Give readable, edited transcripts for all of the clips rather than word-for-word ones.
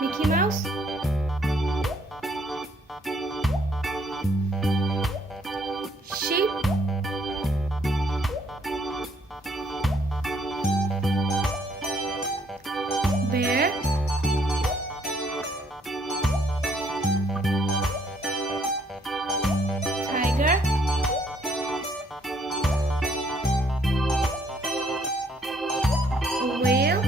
Mickey Mouse, sheep, bear, tiger, a whale,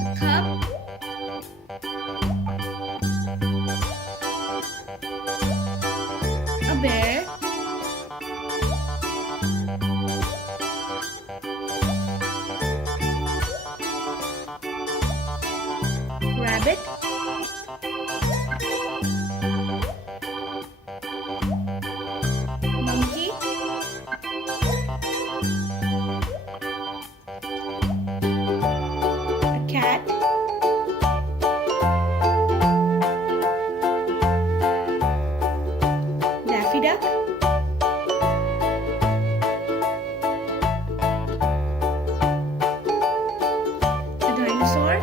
a cub, a bear, rabbit, monkey, a cat, daffy duck, a dinosaur,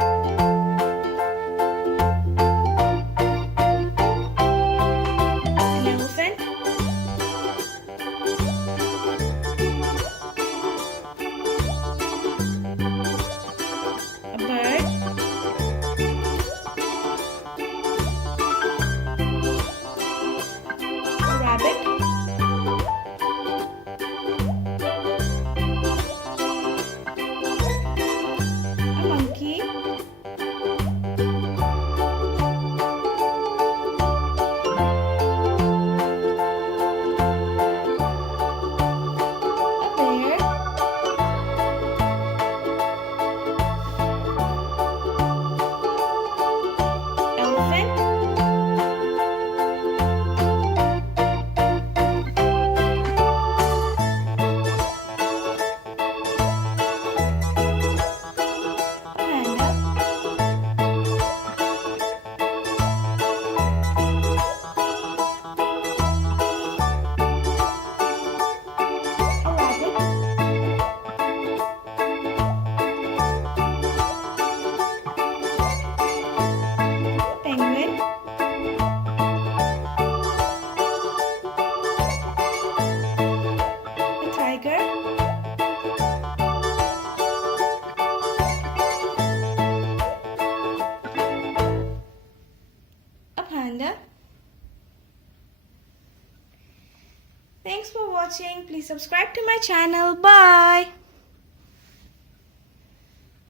an elephant, a bird, a rabbit, a monkey, a bear, elephant, panda, a rabbit, penguin, a tiger, a panda. Thanks for watching. Please subscribe to my channel. Bye.